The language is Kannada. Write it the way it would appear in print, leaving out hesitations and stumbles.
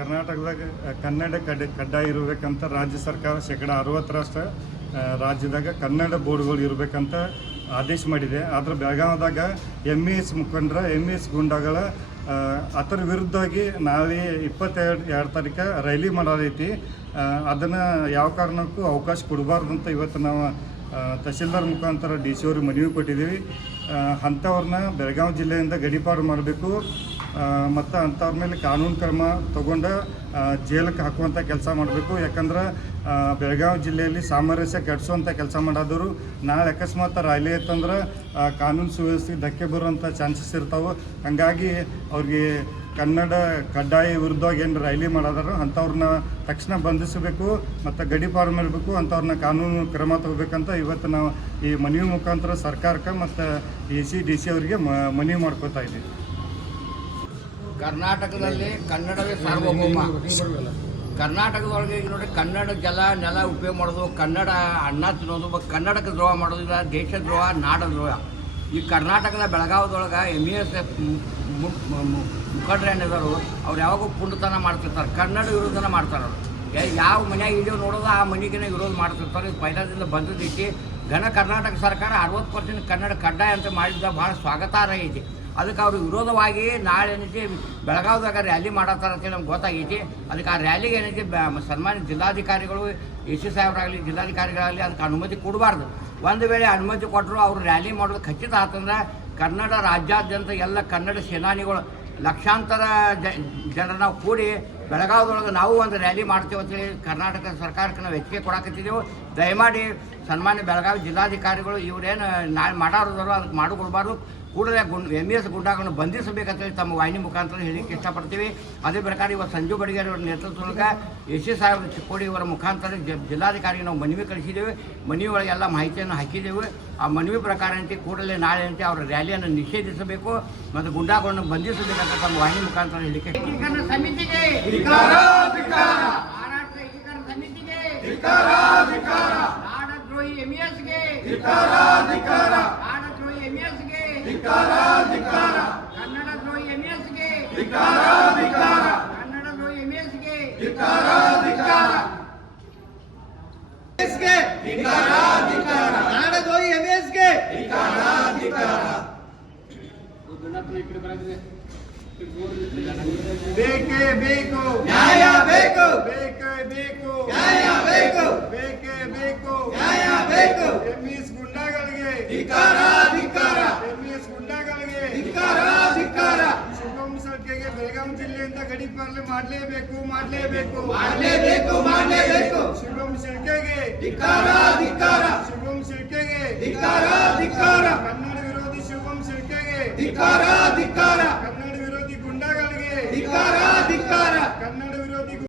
ಕರ್ನಾಟಕದಾಗ ಕನ್ನಡ ಕಡ್ಡಾಯ ಇರಬೇಕಂತ ರಾಜ್ಯ ಸರ್ಕಾರ 60% ರಾಜ್ಯದಾಗ ಕನ್ನಡ ಬೋರ್ಡ್ಗಳು ಇರಬೇಕಂತ ಆದೇಶ ಮಾಡಿದೆ. ಆದರೆ ಬೆಳಗಾವದಾಗ MES ಮುಖಂಡರ MES ಗುಂಡಾಗಳ ಅದರ ವಿರುದ್ಧವಾಗಿ ನಾಳೆ 22 ತಾರೀಕು ರೈಲಿ ಮಾಡೋದೈತಿ. ಅದನ್ನು ಯಾವ ಕಾರಣಕ್ಕೂ ಅವಕಾಶ ಕೊಡಬಾರ್ದು ಅಂತ ಇವತ್ತು ನಾವು ತಹಶೀಲ್ದಾರ್ ಮುಖಾಂತರ DC ಅವ್ರಿಗೆ ಮನವಿ ಕೊಟ್ಟಿದ್ದೀವಿ. ಅಂಥವ್ರನ್ನ ಬೆಳಗಾವಿ ಜಿಲ್ಲೆಯಿಂದ ಗಡೀಪಾರು ಮಾಡಬೇಕು ಮತ್ತು ಅಂಥವ್ರ ಮೇಲೆ ಕಾನೂನು ಕ್ರಮ ತಗೊಂಡು ಜೈಲಿಗೆ ಹಾಕುವಂಥ ಕೆಲಸ ಮಾಡಬೇಕು. ಯಾಕಂದ್ರೆ ಬೆಳಗಾವಿ ಜಿಲ್ಲೆಯಲ್ಲಿ ಸಾಮರಸ್ಯ ಕೆಡಿಸುವಂಥ ಕೆಲಸ ಮಾಡೋದವರು ನಾಳೆ ಅಕಸ್ಮಾತ್ ರ್ಯಾಲಿ ಇತ್ತಂದ್ರೆ ಕಾನೂನು ಸುವ್ಯವಸ್ಥೆ ಧಕ್ಕೆ ಬರುವಂಥ ಚಾನ್ಸಸ್ ಇರ್ತಾವೆ. ಹಾಗಾಗಿ ಅವ್ರಿಗೆ ಕನ್ನಡ ಕಡ್ಡಾಯ ವಿರುದ್ಧವಾಗಿ ಏನು ರ್ಯಾಲಿ ಮಾಡೋದಾರ ಅಂಥವ್ರನ್ನ ತಕ್ಷಣ ಬಂಧಿಸಬೇಕು ಮತ್ತು ಗಡೀಪಾರು ಮಾಡಬೇಕು, ಅಂಥವ್ರನ್ನ ಕಾನೂನು ಕ್ರಮ ತಗೋಬೇಕಂತ ಇವತ್ತು ನಾವು ಈ ಮನವಿ ಮುಖಾಂತರ ಸರ್ಕಾರಕ್ಕೆ ಮತ್ತು AC DC ಅವರಿಗೆ ಮನವಿ ಮಾಡ್ಕೋತಾ ಇದ್ದೀವಿ. ಕರ್ನಾಟಕದಲ್ಲಿ ಕನ್ನಡವೇ ಸಾರ್ವಭೌಮ. ಕರ್ನಾಟಕದೊಳಗೆ ಈಗ ನೋಡಿ, ಕನ್ನಡ ಜಲ ನೆಲ ಉಪಯೋಗ ಮಾಡೋದು, ಕನ್ನಡ ಅನ್ನ ತಿನ್ನೋದು, ಕನ್ನಡಕ್ಕೆ ದ್ರೋಹ ಮಾಡೋದಿಲ್ಲ, ದೇಶ ದ್ರೋಹ, ನಾಡ ದ್ರೋಹ. ಈ ಕರ್ನಾಟಕದ ಬೆಳಗಾವದೊಳಗೆ MES ಮುಖಂಡರು ಏನಿದಾರು ಅವ್ರು ಯಾವಾಗೂ ಪುಂಡತನ ಮಾಡ್ತಿರ್ತಾರೆ, ಕನ್ನಡ ವಿರೋಧನ ಮಾಡ್ತಾರೆ. ಅವರು ಯಾವ ಮನೆಯಾಗ ಇದೆಯೋ ನೋಡೋದು ಆ ಮನೆಗೆ ವಿರೋಧ ಮಾಡ್ತಿರ್ತಾರೆ. ಇದು ಪೈಲಾದಿಂದ ಬಂದದೈತಿ. ಘನ ಕರ್ನಾಟಕ ಸರ್ಕಾರ 60% ಕನ್ನಡ ಕಡ್ಡಾಯ ಅಂತ ಮಾಡಿದ್ದ ಭಾಳ ಸ್ವಾಗತಾರ್ಹ ಐತಿ. ಅದಕ್ಕೆ ಅವರು ವಿರೋಧವಾಗಿ ನಾಳೆ ಏನೈತಿ ಬೆಳಗಾವದಾಗ ರ್ಯಾಲಿ ಮಾಡತ್ತಾರ ಅಂತೇಳಿ ನಮ್ಗೆ ಗೊತ್ತಾಗೈತಿ. ಅದಕ್ಕೆ ಆ ರ್ಯಾಲಿಗೆ ಏನೈತಿ ಸನ್ಮಾನ್ಯ ಜಿಲ್ಲಾಧಿಕಾರಿಗಳು AC ಸಾಹೇಬರಾಗಲಿ ಜಿಲ್ಲಾಧಿಕಾರಿಗಳಾಗಲಿ ಅದಕ್ಕೆ ಅನುಮತಿ ಕೊಡಬಾರ್ದು. ಒಂದು ವೇಳೆ ಅನುಮತಿ ಕೊಟ್ಟರು ಅವರು ರ್ಯಾಲಿ ಮಾಡೋದು ಖಚಿತ ಆತಂದ್ರೆ ಕನ್ನಡ ರಾಜ್ಯಾದ್ಯಂತ ಎಲ್ಲ ಕನ್ನಡ ಸೇನಾನಿಗಳು ಲಕ್ಷಾಂತರ ಜನರು ನಾವು ಕೂಡಿ ಬೆಳಗಾವದೊಳಗೆ ನಾವು ಒಂದು ರ್ಯಾಲಿ ಮಾಡ್ತೇವೆ ಅಂತೇಳಿ ಕರ್ನಾಟಕ ಸರ್ಕಾರಕ್ಕೆ ನಾವು ಹೆಚ್ಚಿಗೆ ಕೊಡಾಕತ್ತಿದ್ದೆವು. ದಯಮಾಡಿ ಸನ್ಮಾನ್ಯ ಬೆಳಗಾವಿ ಜಿಲ್ಲಾಧಿಕಾರಿಗಳು ಇವರೇನು ನಾಳೆ ಮಾಡೋರು ಅದಕ್ಕೆ ಮಾಡಿಕೊಡ್ಬಾರ್ದು. ಕೂಡಲೇ MES ಗುಂಡಾಗಳನ್ನು ಬಂಧಿಸಬೇಕಂತೇಳಿ ತಮ್ಮ ವಾಹಿನಿ ಮುಖಾಂತರ ಹೇಳಲಿಕ್ಕೆ ಇಷ್ಟಪಡ್ತೀವಿ. ಅದೇ ಪ್ರಕಾರ ಇವತ್ತು ಸಂಜು ಬಡಿಗೇರಿ ಅವರ ನೇತೃತ್ವದೊಳಗೆ AC ಸಾಹೇಬ್ ಚಿಕ್ಕೋಡಿ ಅವರ ಮುಖಾಂತರ ಜಿಲ್ಲಾಧಿಕಾರಿಗೆ ನಾವು ಮನವಿ ಕಳಿಸಿದ್ದೇವೆ. ಮನವಿ ಒಳಗೆ ಎಲ್ಲ ಮಾಹಿತಿಯನ್ನು ಹಾಕಿದ್ದೆವು. ಆ ಮನವಿ ಪ್ರಕಾರ ಅಂತೆ ಕೂಡಲೇ ನಾಳೆ ಅಂತೆ ಅವರ ರ್ಯಾಲಿಯನ್ನು ನಿಷೇಧಿಸಬೇಕು ಮತ್ತು ಗುಂಡಾಗಳನ್ನು ಬಂಧಿಸಬೇಕಂತ ತಮ್ಮ ವಾಹಿನಿ ಮುಖಾಂತರ ಹೇಳಲಿಕ್ಕೆ ಏಕೀಕರಣ ಸಮಿತಿಗೆ ಮಹಾರಾಷ್ಟ್ರ ಏಕೀಕರಣ ಸಮಿತಿಗೆ ನಾಡದ್ರೋಹಿ MESಗೆ ನಾಡದ್ರೋಹಿ MESಗೆ ಕನ್ನಡ ದ್ರೋಹಿ MESಗೆ ಕನ್ನಡ ದ್ರೋಹಿ MESಗೆ ಕನ್ನಡ ದ್ರೋಹಿ MESಗೆ ಬೇಕೇ ಬೇಕು ನ್ಯಾಯ ಬೇಕು, ಬೇಕೇ ಬೇಕು ನ್ಯಾಯ ಬೇಕು, ಬೇಕೇ ಬೇಕು ನ್ಯಾಯ ಬೇಕು. MES ಗುಂಡಾಗಳಿಗೆ MES ಗುಂಡಾಗಳಿಗೆ ಶುಭಂ ಸಲ್ಕೆಗೆ ಬೆಳಗಾವಿ ಜಿಲ್ಲೆಯಿಂದ ಗಡೀಪಾರು ಮಾಡಲೇಬೇಕು ಶುಭಂ ಸಲ್ಕೆಗೆ ಶುಭಂ ಸಲ್ಕೆಗೆ ಕನ್ನಡ ವಿರೋಧಿ ಶುಭಂ ಸಲ್ಕೆಗೆ